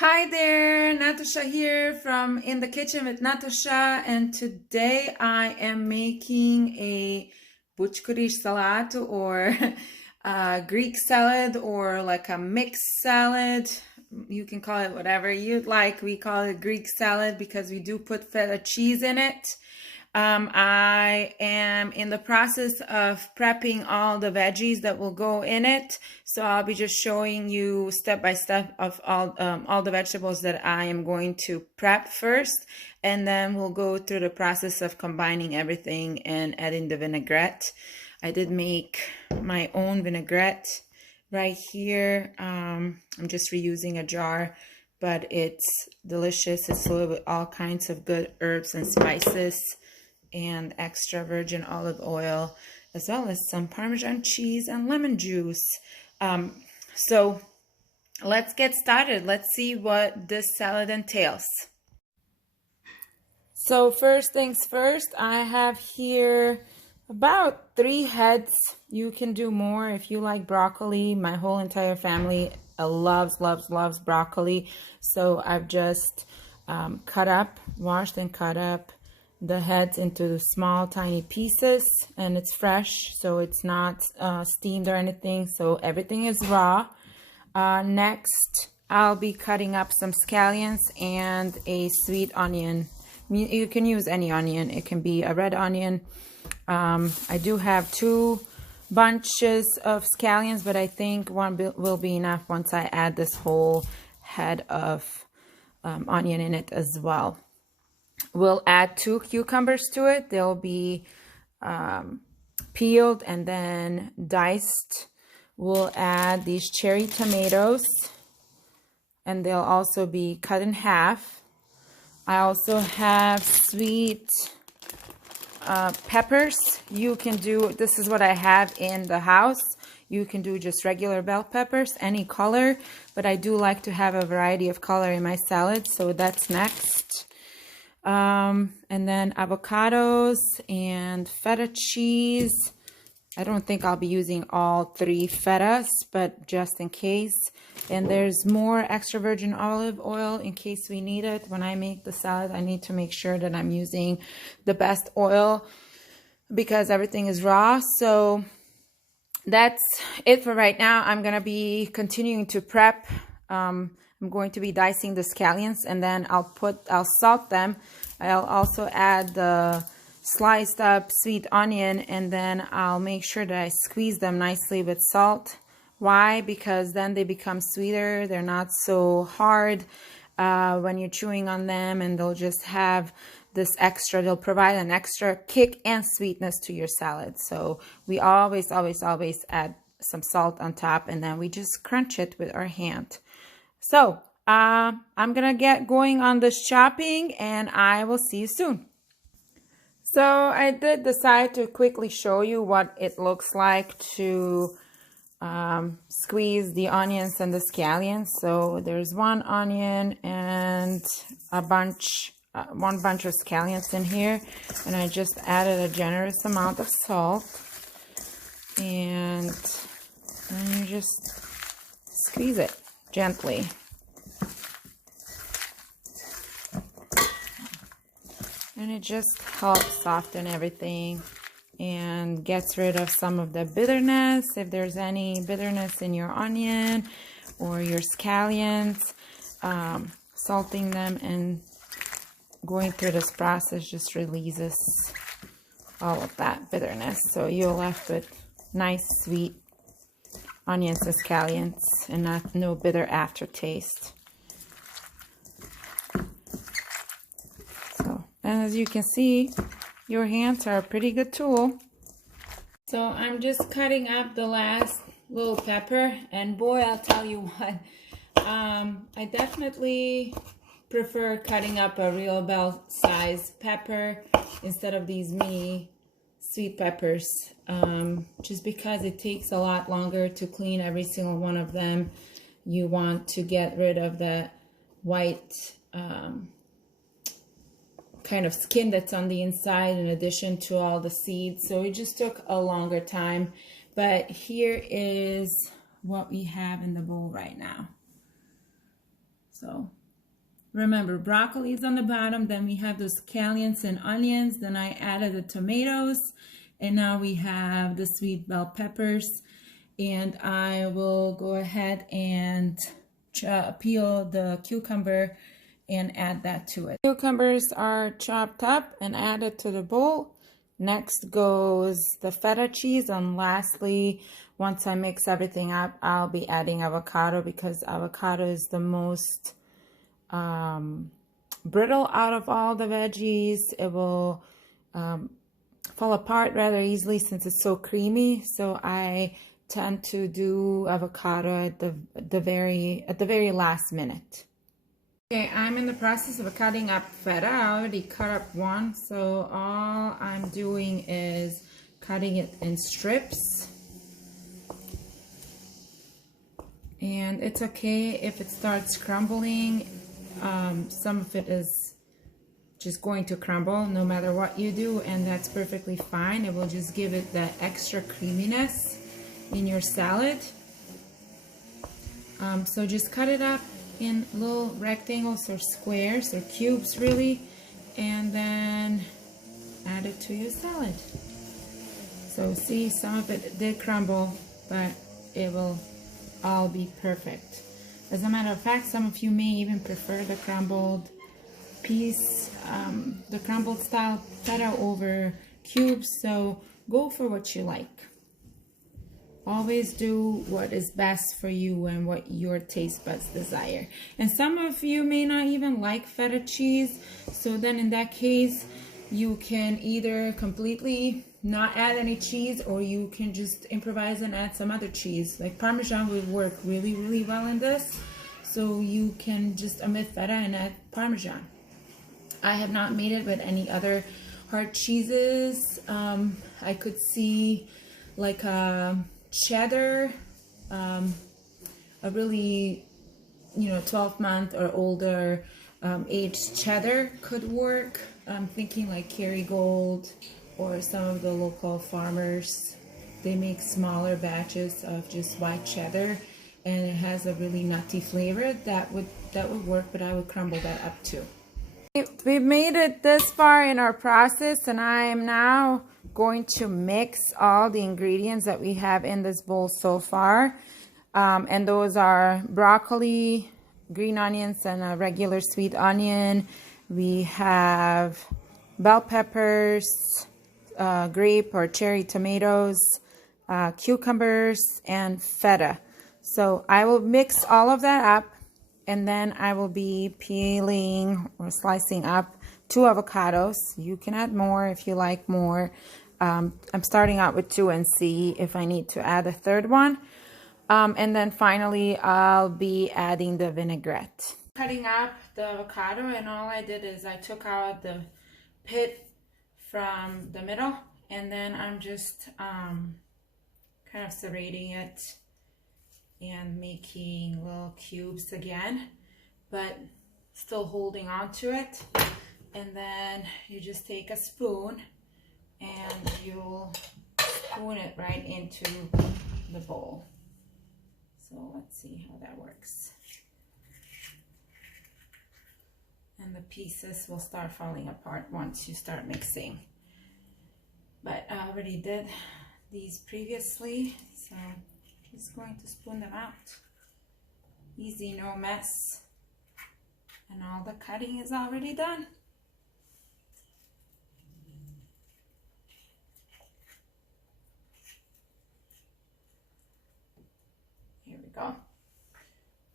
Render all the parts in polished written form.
Hi there, Natasha here from In the Kitchen with Natasha, and today I am making a buchkurish salad or Greek salad or like a mixed salad. You can call it whatever you'd like. We call it Greek salad because we do put feta cheese in it. I am in the process of prepping all the veggies that will go in it. So I'll be just showing you step by step of all the vegetables that I am going to prep first. And then we'll go through the process of combining everything and adding the vinaigrette. I did make my own vinaigrette right here. I'm just reusing a jar, but it's delicious. It's filled with all kinds of good herbs and spices and extra virgin olive oil, as well as some Parmesan cheese and lemon juice. So let's get started. Let's see what this salad entails. So first things first, I have here about 3 heads. You can do more if you like broccoli. My whole entire family loves broccoli. So I've just washed and cut up the heads into small tiny pieces, and it's fresh, so it's not steamed or anything, so everything is raw. Next, I'll be cutting up some scallions and a sweet onion. You can use any onion. It can be a red onion. I do have 2 bunches of scallions, but I think one will be enough once I add this whole head of onion in it as well. We'll add 2 cucumbers to it. They'll be peeled and then diced. We'll add these cherry tomatoes, and they'll also be cut in half. I also have sweet peppers. You can do, this is what I have in the house. You can do just regular bell peppers, any color, but I do like to have a variety of color in my salad, so that's next. And then avocados and feta cheese. I don't think I'll be using all 3 fetas, but just in case. And there's more extra virgin olive oil in case we need it. When I make the salad, I need to make sure that I'm using the best oil because everything is raw. So that's it for right now. I'm going to be continuing to prep. I'm going to be dicing the scallions, and then I'll salt them. I'll also add the sliced up sweet onion, and then I'll make sure that I squeeze them nicely with salt. Why? Because then they become sweeter. They're not so hard when you're chewing on them, and they'll just have this extra, they'll provide an extra kick and sweetness to your salad. So we always add some salt on top, and then we just crunch it with our hand. So I'm gonna get going on this chopping, and I will see you soon. So I did decide to quickly show you what it looks like to squeeze the onions and the scallions. So there's 1 onion and one bunch of scallions in here, and I just added a generous amount of salt, and then you just squeeze it gently. And it just helps soften everything and gets rid of some of the bitterness. If there's any bitterness in your onion or your scallions, salting them and going through this process just releases all of that bitterness. So you're left with nice, sweet onions and scallions and no bitter aftertaste. And as you can see, your hands are a pretty good tool. So I'm just cutting up the last little pepper, and boy, I'll tell you what, I definitely prefer cutting up a real bell size pepper instead of these mini sweet peppers, just because it takes a lot longer to clean every single one of them. You want to get rid of the white kind of skin that's on the inside in addition to all the seeds, so it just took a longer time. But here is what we have in the bowl right now. So remember, broccoli is on the bottom, then we have those scallions and onions, then I added the tomatoes, and now we have the sweet bell peppers. And I will go ahead and peel the cucumber and add that to it. Cucumbers are chopped up and added to the bowl. Next goes the feta cheese, and lastly, once I mix everything up, I'll be adding avocado, because avocado is the most brittle out of all the veggies. It will fall apart rather easily since it's so creamy. So I tend to do avocado at the very last minute. Okay, I'm in the process of cutting up feta. I already cut up one, so all I'm doing is cutting it in strips. And it's okay if it starts crumbling. Some of it is just going to crumble no matter what you do, and that's perfectly fine. It will just give it that extra creaminess in your salad. So just cut it up in little rectangles or squares or cubes really, and then add it to your salad. So see, some of it did crumble, but it will all be perfect. As a matter of fact, some of you may even prefer the crumbled piece, the crumbled style feta over cubes, so go for what you like. Always do what is best for you and what your taste buds desire. And some of you may not even like feta cheese, so then in that case, you can either completely not add any cheese, or you can just improvise and add some other cheese. Like Parmesan would work really, really well in this. So you can just omit feta and add Parmesan. I have not made it with any other hard cheeses. I could see like a cheddar, a really, 12-month or older aged cheddar could work. I'm thinking like Kerrygold or some of the local farmers. They make smaller batches of just white cheddar, and it has a really nutty flavor. That would work, but I would crumble that up too. We've made it this far in our process, and I am now going to mix all the ingredients that we have in this bowl so far. And those are broccoli, green onions, and a regular sweet onion. We have bell peppers, grape or cherry tomatoes, cucumbers, and feta. So I will mix all of that up, and then I will be peeling or slicing up 2 avocados. You can add more if you like more. I'm starting out with 2 and see if I need to add a 3rd one. And then finally, I'll be adding the vinaigrette. Cutting up the avocado, and all I did is I took out the pit from the middle, and then I'm just kind of serrating it and making little cubes again, but still holding on to it. And then you just take a spoon and you'll spoon it right into the bowl. So let's see how that works. And the pieces will start falling apart once you start mixing. But I already did these previously, so just going to spoon them out. Easy, no mess. And all the cutting is already done. Here we go.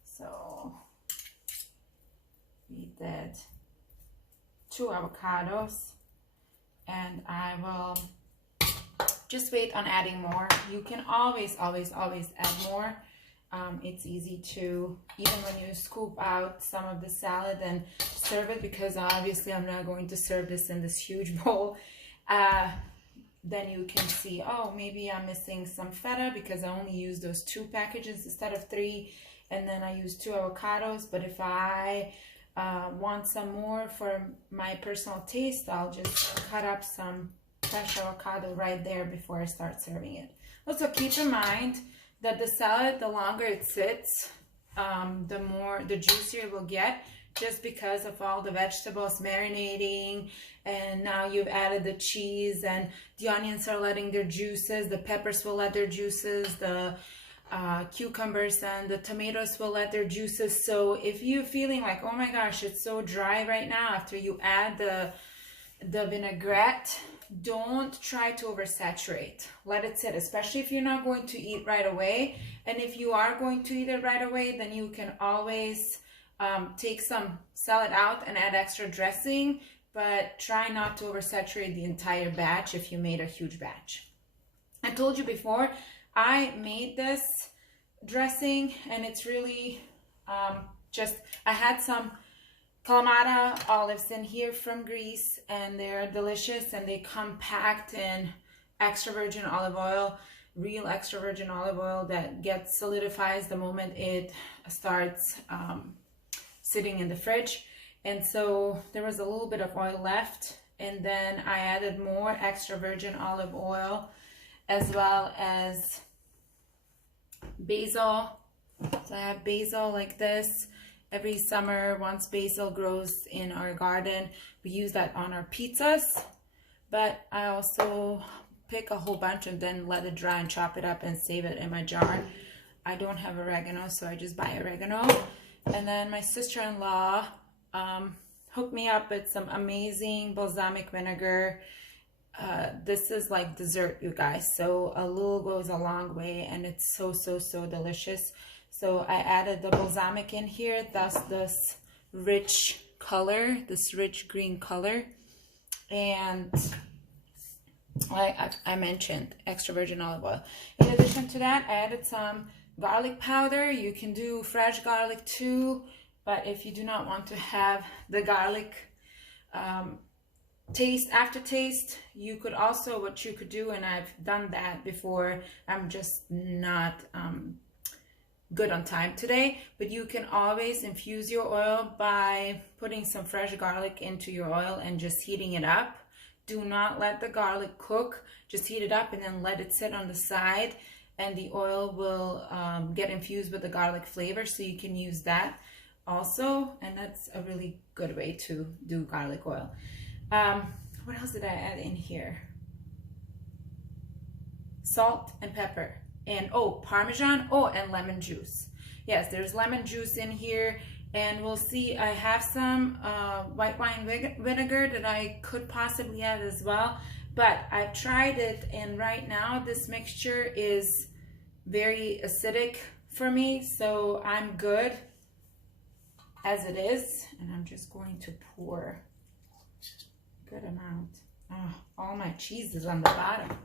So we did 2 avocados, and I will just wait on adding more. You can always add more. It's easy to, even when you scoop out some of the salad and serve it, because obviously I'm not going to serve this in this huge bowl. Then you can see, oh, maybe I'm missing some feta because I only used those 2 packages instead of 3, and then I used 2 avocados. But if I want some more for my personal taste, I'll just cut up some fresh avocado right there before I start serving it. Also keep in mind that the salad, the longer it sits, the juicier it will get, just because of all the vegetables marinating, and now you've added the cheese and the onions are letting their juices, the peppers will let their juices, the cucumbers and the tomatoes will let their juices. So if you're feeling like, oh my gosh, it's so dry right now, after you add the vinaigrette, don't try to oversaturate. Let it sit, especially if you're not going to eat right away. And if you are going to eat it right away, then you can always take some salad out and add extra dressing, but try not to oversaturate the entire batch if you made a huge batch. I told you before, I made this dressing, and it's really I had some Kalamata olives in here from Greece, and they're delicious, and they come packed in extra virgin olive oil, real extra virgin olive oil that gets solidifies the moment it starts sitting in the fridge. And so there was a little bit of oil left, and then I added more extra virgin olive oil, as well as basil. So I have basil like this. Every summer, once basil grows in our garden, we use that on our pizzas. But I also pick a whole bunch and then let it dry and chop it up and save it in my jar. I don't have oregano, so I just buy oregano. And then my sister-in-law hooked me up with some amazing balsamic vinegar. This is like dessert, you guys. So a little goes a long way, and it's so delicious. So I added the balsamic in here, thus this rich color, this rich green color. And like I mentioned, extra virgin olive oil. In addition to that, I added some garlic powder. You can do fresh garlic too, but if you do not want to have the garlic aftertaste, you could also, what you could do, and I've done that before, I'm just not good on time today, but you can always infuse your oil by putting some fresh garlic into your oil and just heating it up. Do not let the garlic cook, just heat it up and then let it sit on the side, and the oil will get infused with the garlic flavor, so you can use that also, and that's a really good way to do garlic oil. What else did I add in here? Salt and pepper. And Parmesan, and lemon juice. Yes, there's lemon juice in here, and we'll see. I have some white wine vinegar that I could possibly add as well, but I've tried it, and right now this mixture is very acidic for me, so I'm good as it is. And I'm just going to pour a good amount. All my cheese is on the bottom. I'm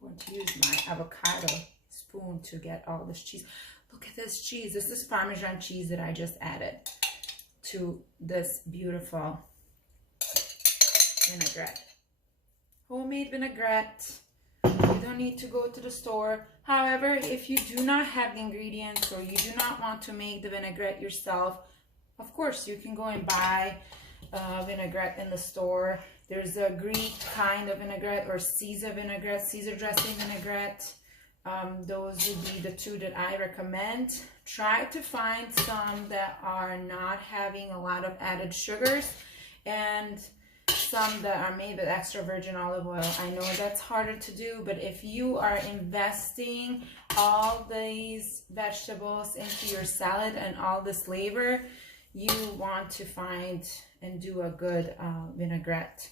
going to use my avocado spoon to get all this cheese. Look at this cheese. This is Parmesan cheese that I just added to this beautiful vinaigrette. Homemade vinaigrette. You don't need to go to the store. However, if you do not have the ingredients, or you do not want to make the vinaigrette yourself, of course you can go and buy vinaigrette in the store. There's a Greek kind of vinaigrette, or Caesar vinaigrette, Caesar dressing vinaigrette. Those would be the two that I recommend. Try to find some that are not having a lot of added sugars, and some that are made with extra virgin olive oil. I know that's harder to do, but if you are investing all these vegetables into your salad and all this labor, you want to find and do a good vinaigrette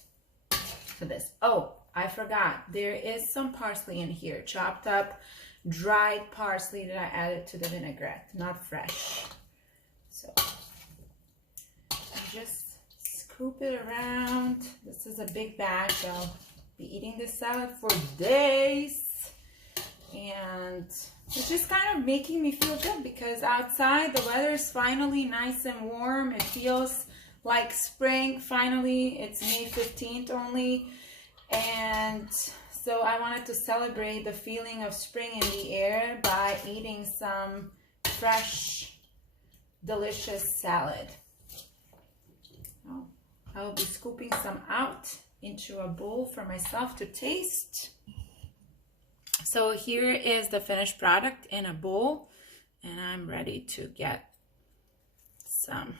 for this. Oh, I forgot, there is some parsley in here, chopped up dried parsley that I added to the vinaigrette, not fresh. So I just scoop it around. This is a big batch. I'll be eating this salad for days, and it's just kind of making me feel good, because outside the weather is finally nice and warm. It feels like spring finally. It's May 15th only, and so I wanted to celebrate the feeling of spring in the air by eating some fresh, delicious salad. I will be scooping some out into a bowl for myself to taste. So here is the finished product in a bowl, and I'm ready to get some.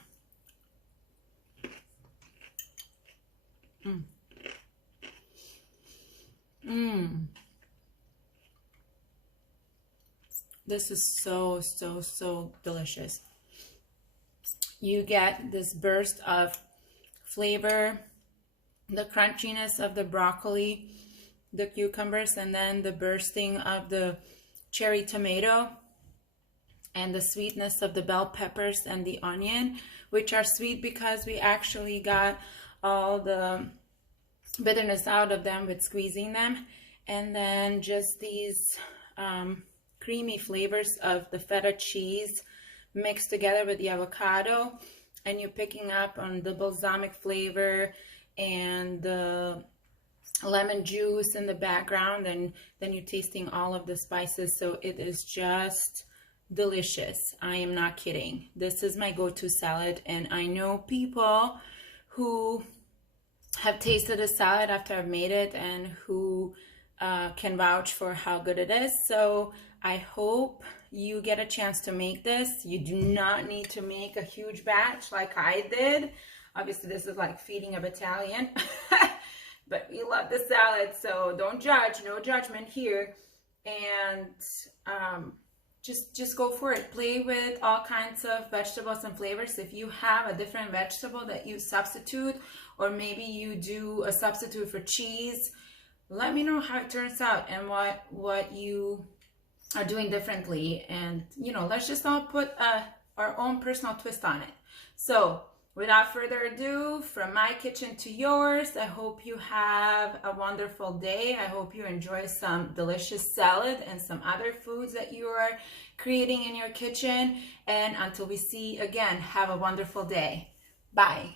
This is so, so, so delicious. You get this burst of flavor, the crunchiness of the broccoli, the cucumbers, and then the bursting of the cherry tomato, and the sweetness of the bell peppers and the onion, which are sweet because we actually got all the bitterness out of them with squeezing them. And then just these creamy flavors of the feta cheese mixed together with the avocado, and you're picking up on the balsamic flavor and the lemon juice in the background, and then you're tasting all of the spices. So it is just delicious. I am not kidding. This is my go-to salad, and I know people who have tasted a salad after I've made it and who can vouch for how good it is. So I hope you get a chance to make this. You do not need to make a huge batch like I did. Obviously, this is like feeding a battalion, but we love the salad, so don't judge, no judgment here. And just go for it. Play with all kinds of vegetables and flavors. If you have a different vegetable that you substitute, or maybe you do a substitute for cheese, let me know how it turns out and what you are doing differently. And you know, let's just all put our own personal twist on it. So without further ado, from my kitchen to yours, I hope you have a wonderful day. I hope you enjoy some delicious salad and some other foods that you are creating in your kitchen. And until we see again, have a wonderful day. Bye.